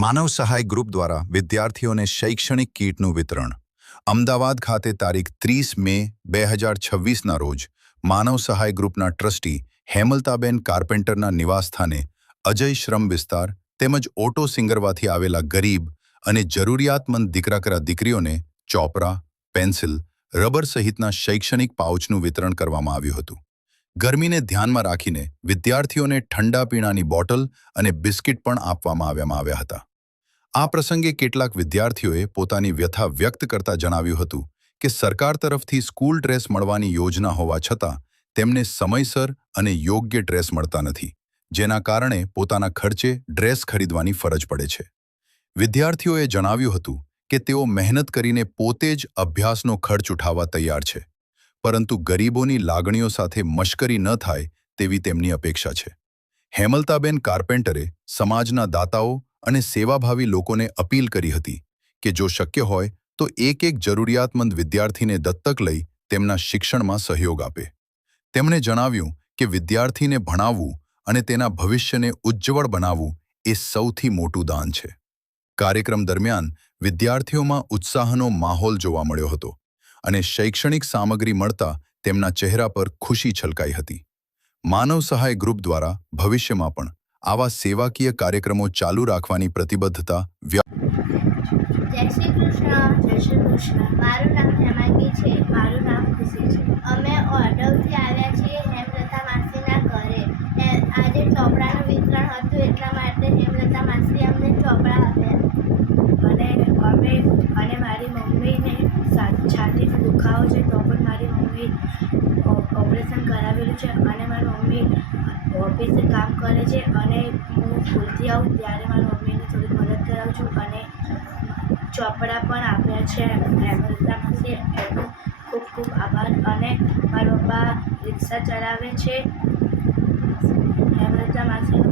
માનવ સહાય ગ્રુપ દ્વારા વિદ્યાર્થીઓને શૈક્ષણિક કીટનું વિતરણ અમદાવાદ ખાતે તારીખ 30 મે 2026ના રોજ માનવ સહાય ગ્રુપના ટ્રસ્ટી હેમલતાબેન કાર્પેન્ટરના નિવાસસ્થાને અજય શ્રમ વિસ્તાર તેમજ ઓટો સિંગરવાથી આવેલા ગરીબ અને જરૂરિયાતમંદ દીકરા-દીકરીઓને ચોપડા, પેન્સિલ, રબર સહિતના શૈક્ષણિક પાઉચનું વિતરણ કરવામાં આવ્યું હતું। ગરમીને ધ્યાનમાં રાખીને વિદ્યાર્થીઓને ઠંડા પીણાની બોટલ અને બિસ્કિટ પણ આપવામાં આવ્યા હતા। આ પ્રસંગે કેટલાક વિદ્યાર્થીઓએ પોતાની વ્યથા વ્યક્ત કરતા જણાવ્યું હતું કે સરકાર તરફથી સ્કૂલ ડ્રેસ મળવાની યોજના હોવા છતાં તેમને સમયસર અને યોગ્ય ડ્રેસ મળતા નથી, જેના કારણે પોતાના ખર્ચે ડ્રેસ ખરીદવાની ફરજ પડે છે। વિદ્યાર્થીઓએ જણાવ્યું હતું કે તેઓ મહેનત કરીને પોતે જ અભ્યાસનો ખર્ચ ઉઠાવવા તૈયાર છે, પરંતુ ગરીબોની લાગણીઓ સાથે મશ્કરી ન થાય તેવી તેમની અપેક્ષા છે। હેમલતાબેન કાર્પેન્ટરે સમાજના દાતાઓ અને સેવાભાવી લોકોને અપીલ કરી હતી કે જો શક્ય હોય તો એક જરૂરિયાતમંદ વિદ્યાર્થીને દત્તક લઈ તેમના શિક્ષણમાં સહયોગ આપે। તેમણે જણાવ્યું કે વિદ્યાર્થીને ભણાવવું અને તેના ભવિષ્યને ઉજ્જવળ બનાવવું એ સૌથી મોટું દાન છે। કાર્યક્રમ દરમિયાન વિદ્યાર્થીઓમાં ઉત્સાહનો માહોલ જોવા મળ્યો હતો અને શૈક્ષણિક સામગ્રી મળતા તેમના ચહેરા પર ખુશી છલકાઈ હતી। માનવ સહાય ગ્રુપ દ્વારા ભવિષ્યમાં પણ આવા સેવાકીય કાર્યક્રમો ચાલુ રાખવાની પ્રતિબદ્ધતા જય શ્રી કૃષ્ણ। જય શ્રી કૃષ્ણ। મારું નામ હેમાંગી છે। મારું નામ ખુશી છે। અમે ઓર્ડરથી આવ્યા છીએ હેમલતા માસીના ઘરે। આજે ચોપડાનું વિતરણ હતું એટલા માટે હેમલતા માસી અમને ચોપડા આપ્યા। અને મારી મમ્મીને છાતીનો દુખાવો છે તો પણ મારી મમ્મી ઓપરેશન કરાવેલું છે અને મારી મમ્મી ઓફિસે કામ કરે છે અને હું સ્કૂલથી આવું ત્યારે મારી મમ્મીને થોડીક મદદ કરાવું છું અને ચોપડા પણ આપ્યા છે હેમલતા માસી, એનો ખૂબ ખૂબ આભાર। અને મારા પપ્પા રિક્ષા ચલાવે છે, હેમલતા માસીનો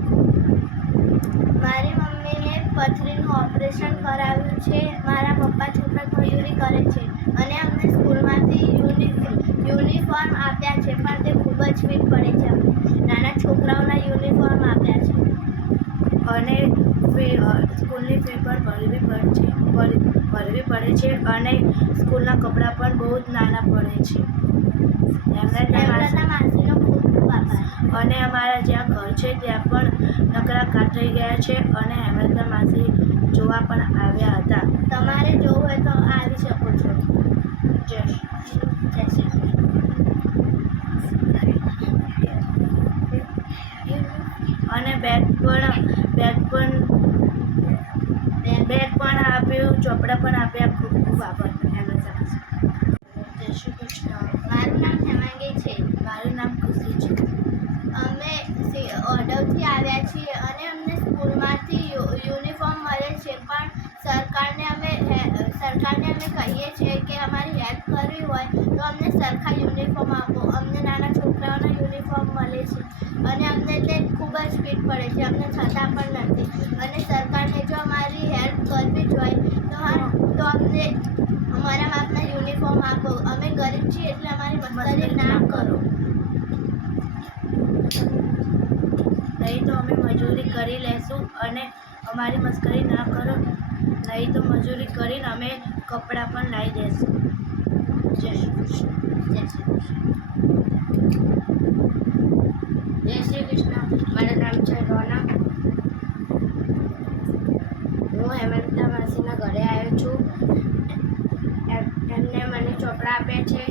મારી મમ્મીને પથરીનું ઓપરેશન કરાવ્યું છે। મારા પપ્પા છૂટક મજૂરી કરે છે અને અમને સ્કૂલમાંથી યુનિફોર્મ આપ્યા છે, પણ તે ખૂબ જ ફિટ પડે છે। નાના છોકરાઓના યુનિફોર્મ આપ્યા છે અને સ્કૂલની ફી પણ ભરવી પડે છે અને સ્કૂલના કપડાં પણ બહુ જ નાના પડે છે। હેમલતા માસીનો ખૂબ ખૂબ આભાર। અને અમારા જ્યાં ઘર છે ત્યાં પણ નકરા કાટ થઈ ગયા છે અને હેમલતા માસી જોવા પણ આવ્યા હતા। તમારે જોવું હોય તો આવી શકો છો। જય શ્રી અને બેગ પણ આપ્યું, ચોપડા પણ આપ્યા। ખૂબ ખૂબ આભાર હેમલતા માસી। જય શ્રી કૃષ્ણ। મારું નામ હેમાંગી છે। મારું નામ ખુશી છે। અમે ઓર્ડરથી આવ્યા છીએ અને અમને સ્કૂલમાંથી યુનિફોર્મ મળે છે, પણ સરકારને અમે કહીએ છીએ કે અમારી હેલ્પ કરવી હોય તો અમને સરખા યુનિફોર્મ આપો। અમને નાના છોકરાઓના યુનિફોર્મ મળે છે અને અમને તે ખૂબ જ ફિટ પડે છે, અમને થતા પણ નથી અને સરકારને જો અમારી હેલ્પ કરવી જ હોય તો અમને અમારા માપના યુનિફોર્મ આપો। અમે ગરીબ છીએ એટલે અમારી મસ્કરી ના કરો, નહીં તો અમે મજૂરી કરી લેશું અને અમારી મસ્કરી ના કરો, નહીં તો મજૂરી કરીને અમે કપડાં પણ લાવી દઈશું। જય શ્રી કૃષ્ણ। જય શ્રી કૃષ્ણ। જય શ્રી કૃષ્ણ। મારું નામ છે રોનક। હું હેમલતા માસીના ઘરે આવ્યો છું। એમને મને ચોપડા આપ્યા છે।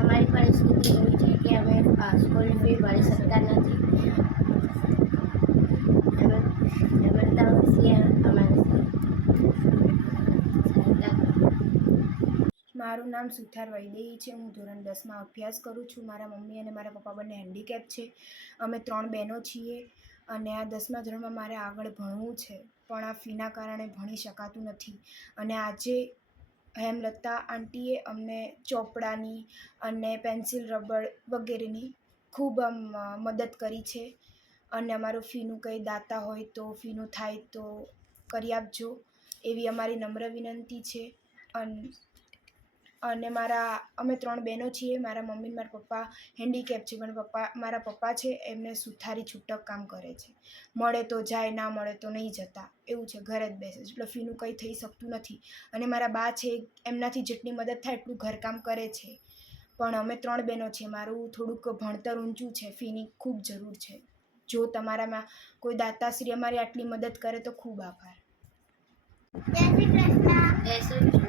અમારી પરિસ્થિતિ એવી છે કે અમે સ્કૂલની ફી ભરી શકતા નથી। હેમલતા માસીએ અમારી મારું નામ સુથાર વૈદેહી છે। હું ધોરણ 10માં અભ્યાસ કરું છું। મારા મમ્મી અને મારા પપ્પા બંને હેન્ડીકેપ છે। અમે 3 બહેનો છીએ અને આ 10મા ધોરણમાં મારે આગળ ભણવું છે, પણ આ ફીના કારણે ભણી શકાતું નથી અને આજે હેમલતા આંટીએ અમને ચોપડાની અને પેન્સિલ, રબર વગેરેની ખૂબ મદદ કરી છે અને અમારું ફીનું કંઈ દાતા હોય તો ફીનું થાય તો કરી આપજો એવી અમારી નમ્ર વિનંતી છે। અને અમે 3 બહેનો છીએ. મારા મમ્મી મારા પપ્પા હેન્ડીકેપ છે, પણ મારા પપ્પા છે એમને સુથારી છૂટક કામ કરે છે. મળે તો જાય, ના મળે તો નહીં જતા, એવું છે, ઘરે જ બેસે છે. એટલે ફીનું કંઈ થઈ શકતું નથી. અને મારા બા છે, એમનાથી જેટલી મદદ થાય એટલું ઘરકામ કરે છે. પણ અમે 3 બહેનો છીએ. મારું થોડુંક ભણતર ઊંચું છે, ફીની ખૂબ જરૂર છે. જો તમારામાં કોઈ દાતાશ્રી અમારી આટલી મદદ કરે તો ખૂબ આભાર. જય શ્રી કૃષ્ણ. જય શ્રી કૃષ્ણ.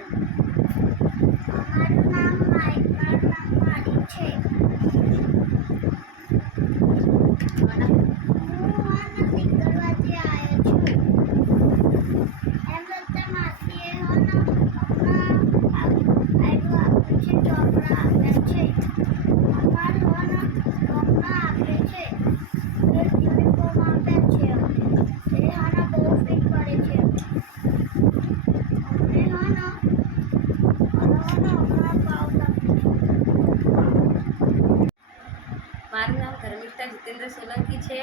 મારું નામ મારી છે. હું સિંગરવાથી આવ્યો છું. એમ લગતા માસીએ આપ્યું છે, ચોપડા આપ્યા છે. અમારું ચોપડા આપે છે, યુનિફોર્મ આપ્યા છે. એ બહુ ફિટ પડે છે. મારું નામ ધર્મિષ્ઠા જીતેન્દ્ર સોલંકી છે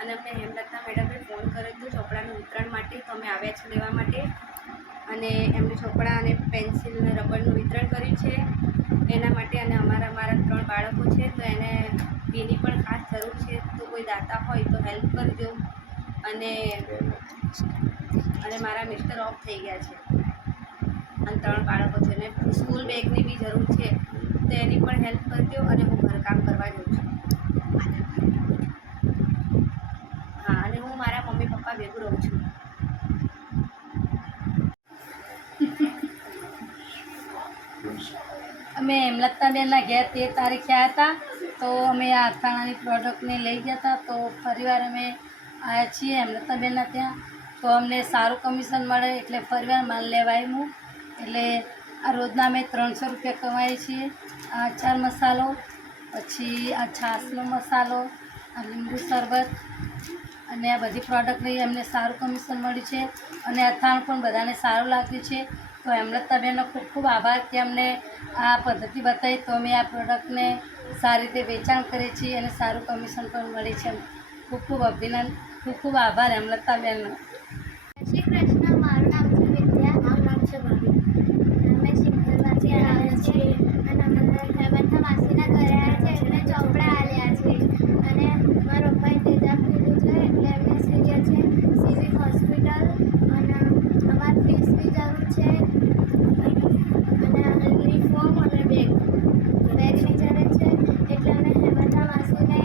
અને અમને હેમલતા મેડમે ફોન કર્યો હતો ચોપડાનું વિતરણ માટે. તો અમે આવ્યા છીએ લેવા માટે અને એમને ચોપડા અને પેન્સિલ અને રબરનું વિતરણ કર્યું છે એના માટે. અને મારા 3 બાળકો છે, તો એને ફીની પણ ખાસ જરૂર છે. તો કોઈ દાતા હોય તો હેલ્પ કરજો. અને મારા મિસ્ટર ઓફ થઈ ગયા છે અને 3 બાળકો છે, અને સ્કૂલ બેગની બી જરૂર છે, તો એની પણ હેલ્પ કરજો. અને હું ઘરકામ કરવા જાઉં છું. હા, અને હું મારા મમ્મી પપ્પા ભેગું રહું છું. અમે હેમલતાબેનના ઘેર 13 તારીખે આવ્યા હતા. તો અમે આ અથાણાની પ્રોડક્ટને લઈ ગયા હતા. તો ફરીવાર અમે આવ્યા છીએ હેમલતાબેનના ત્યાં. તો અમને સારું કમિશન મળે એટલે ફરીવાર માલ લેવા આવ્યું. એટલે આ રોજના અમે 300 રૂપિયા કમાઈએ છીએ. આ અચાર મસાલો, પછી આ છાશનો મસાલો, આ લીંબુ શરબત અને આ બધી પ્રોડક્ટ લઈ અમને સારું કમિશન મળ્યું છે. અને અથાણું પણ બધાને સારું લાગ્યું છે. તો હેમલતાબેનનો ખૂબ ખૂબ આભાર કે અમને આ પદ્ધતિ બતાવી. તો અમે આ પ્રોડક્ટને સારી રીતે વેચાણ કરીએ છીએ અને સારું કમિશન પણ મળે છે. ખૂબ ખૂબ આભાર હેમલતાબેનનો. જય શ્રી કૃષ્ણ. મારું નામ છે વિદ્યા. મારું નામ છે ભાભી. અમે સિંગરવાથી આવ્યા છીએ અને અમે હેમલતા માસીના ઘરે આવ્યા છે. એમને ચોપડા આલ્યા છે અને મારા પપ્પાએ તેજાબ કીધું છે એટલે એમને સિરિયલ છે સિવિલ હોસ્પિટલ. અને અમારી ફીસની જરૂર છે અને યુનિફોર્મ અને બેગની જરૂર છે. એટલે અમે હેમલતા માસીને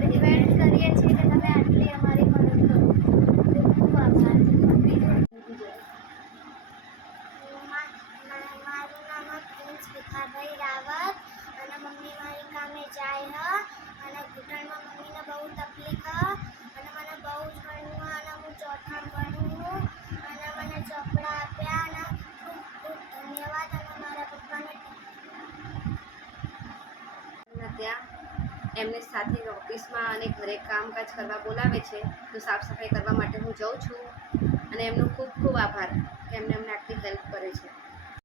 રિક્વેસ્ટ કરીએ છીએ કે તમે આટલી અમારી મદદ કરો. ખૂબ ખૂબ આભાર. મારું નામ પ્રિન્સ ભીખાભાઈ રાવત અને મમ્મી મારી કામે જાય અને ઘૂંટણમાં મમ્મીને બહુ તકલીફ અને મને બહુ જ ભણવું અને હું ચોથામાં ભણું અને મને ચોપડા આપ્યા અને ખૂબ ખૂબ ધન્યવાદ. અને મારા પપ્પાને ત્યાં એમને સાથે ઓફિસમાં અને ઘરે કામકાજ કરવા બોલાવે છે, તો સાફ સફાઈ કરવા માટે હું જાઉં છું. અને એમનો ખૂબ ખૂબ આભાર કે એમને આટલી હેલ્પ કરે છે.